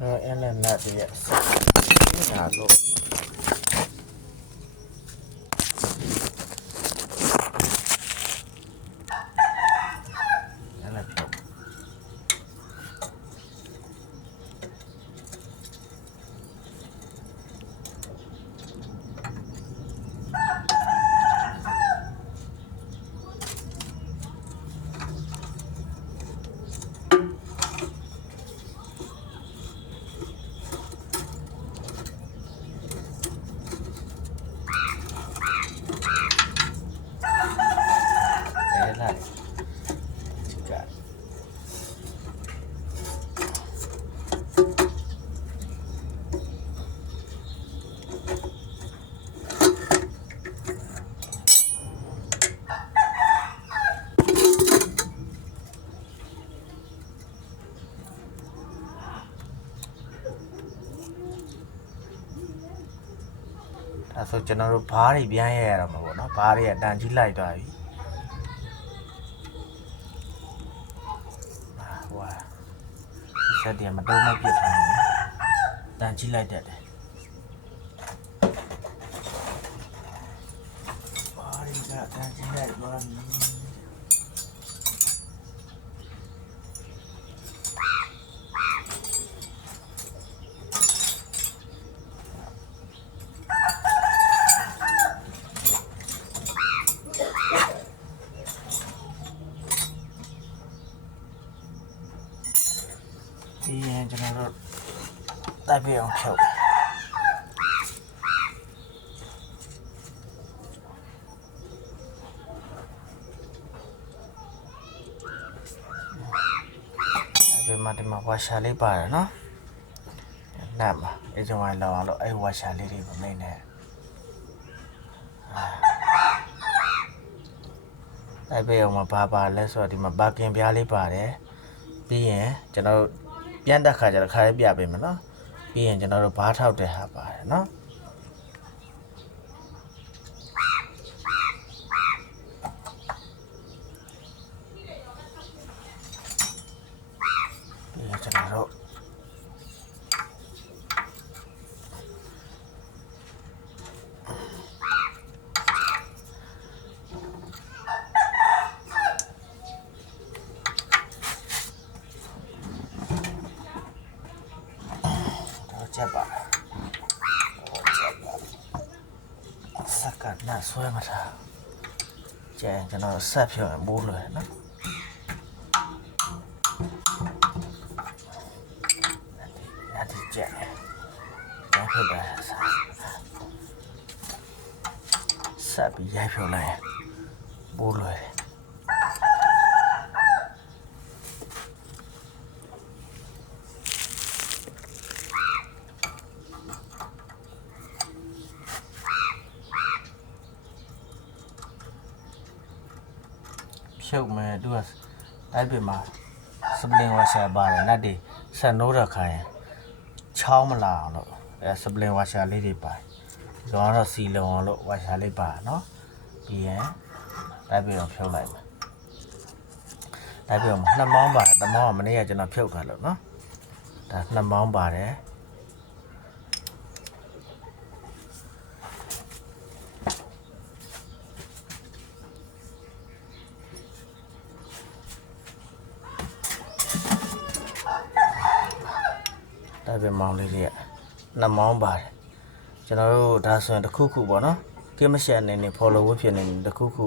အဲအဲ့နဲ့နတ်တည်း အဲလိုက်ကဲဒါဆိုကျွန်တော်တို့ဘားတွေပြန်ရရတာမှာပေါ့နော်ဘားတွေကတန်ကြီးလိုက်သွားပြီ က်တယ်မတော့မပြစ်ထားဘူးတန်ကြီးလိုက်တတ်တယ်ဘားတွေကတန်ကြီးလိုက်သွား ပြီပြီးရင်ကျွန်တော်တို့တိုက်ပြအောင်ဖြုတ်ဒီမှာဒီမှာဝါရှာလေးပါတယ်နော်နတ်မှာအဲကြောင့်လည်းလောအောင်လို့အဲဝါရှာလေးတွေကိုမိနေအဲ့ဘေးအောင်မှာဘာပါလဲဆိုတော့ဒီမှာပါကင်ပြားလေးပါတယ်ပြီးရင်ကျွန်တော်တို့ ပြန်တက်ခါကျတော့ခါလေးပြပေးမယ်နော်ပြီးရင်ကျွန်တော်တို့ဘားထောက်တဲ့ဟာပါတယ်နော်ပြီးရင်ကျွန်တော်တို့တော့ချက်ပါတော့ချက်ပါ စက္ကန့်နဲ့ဆွဲမထားကျန်ကျွန်တော်ဆက်ပြောင်းမိုးလွယ်နော်အဲ့ဒီကျန်ကျန်ဖြစ်တာဆက်ပြီးရိုက်ပြောင်းလိုက်မိုးလွယ် ဖြုတ်မယ်သူကတိုက်ပင်မှာစပလင်ဝါရှာပါတယ်နတ်တွေဆက်နိုးတော့ခိုင်းချောင်းမလာအောင်လို့အဲစပလင်ဝါရှာလေးတွေပါတယ်ဒီကောင်ကတော့စီလုံအောင်လို့ဝါရှာလေးပါနော်ပြီးရင်တိုက်ပင်အောင်ဖြုတ်လိုက်မယ်တိုက်ပင်အောင်နှစ်မောင်းပါတယ်တစ်မောင်းကမနေ့ကကျွန်တော်ဖြုတ်ထားလို့နော်ဒါနှစ်မောင်းပါတယ် တိုက်ပင်မောင်းလေးတွေကနှစ်မောင်းပါတယ်ကျွန်တော်တို့ဒါဆိုရင်တစ်ခုခုပေါ့နော်ကင်းမရှက်နေနေ follow ဝဖြစ်နေနေတစ်ခုခု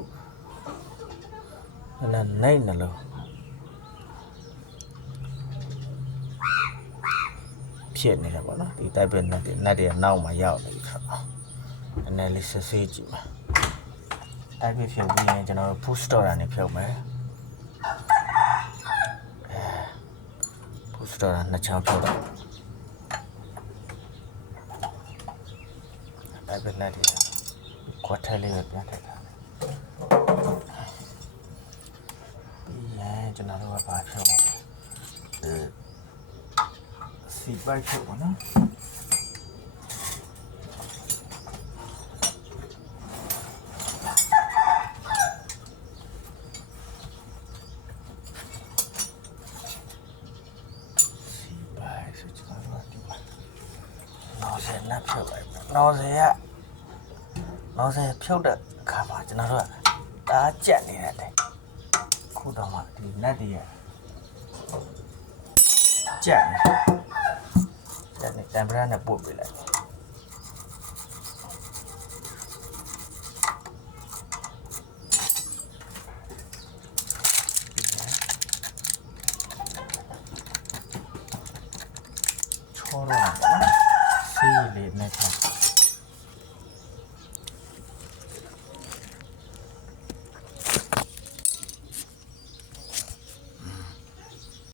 အဲ့ဒါနိုင်နလို့ဖြစ်နေတယ်ပေါ့နော်ဒီတိုက်ပင်နဲ့နတ်တွေကနောက်မှာရောက်နေပြီဆိုတော့အနေလေးစစ်ဆေးကြည့်ပါတိုက်ပင်ဖြုတ်ပြီးရင်ကျွန်တော်တို့ push store ကနေဖြုတ်မယ်အဲ push store နှစ်ချောင်းဖြုတ်လို က်အဲ့ဘက်နဲ့ဒီကွက်ထဲလေးပဲပြန် ထည့်ထားတယ်ပြီးရင်ကျွန်တော်တို့ကဘာဖြုတ်လဲအဲစီပိုက်ဖြုတ်ပါနော်စီပိုက်ဆိုကျွန်တော်တို့ကနော်စေကနော်စေဖြုတ်တဲ့ခါမှာကျွန်တော်တို့ကဒါကြက်နေတယ်တဲ့ခုတော့မှဒီနတ်တည်းရကြက်နေကြက်နေတံပရာနဲ့ပို့ပေးလိုက်ချောတော့ပါနော်စီးလေးနဲ့ချော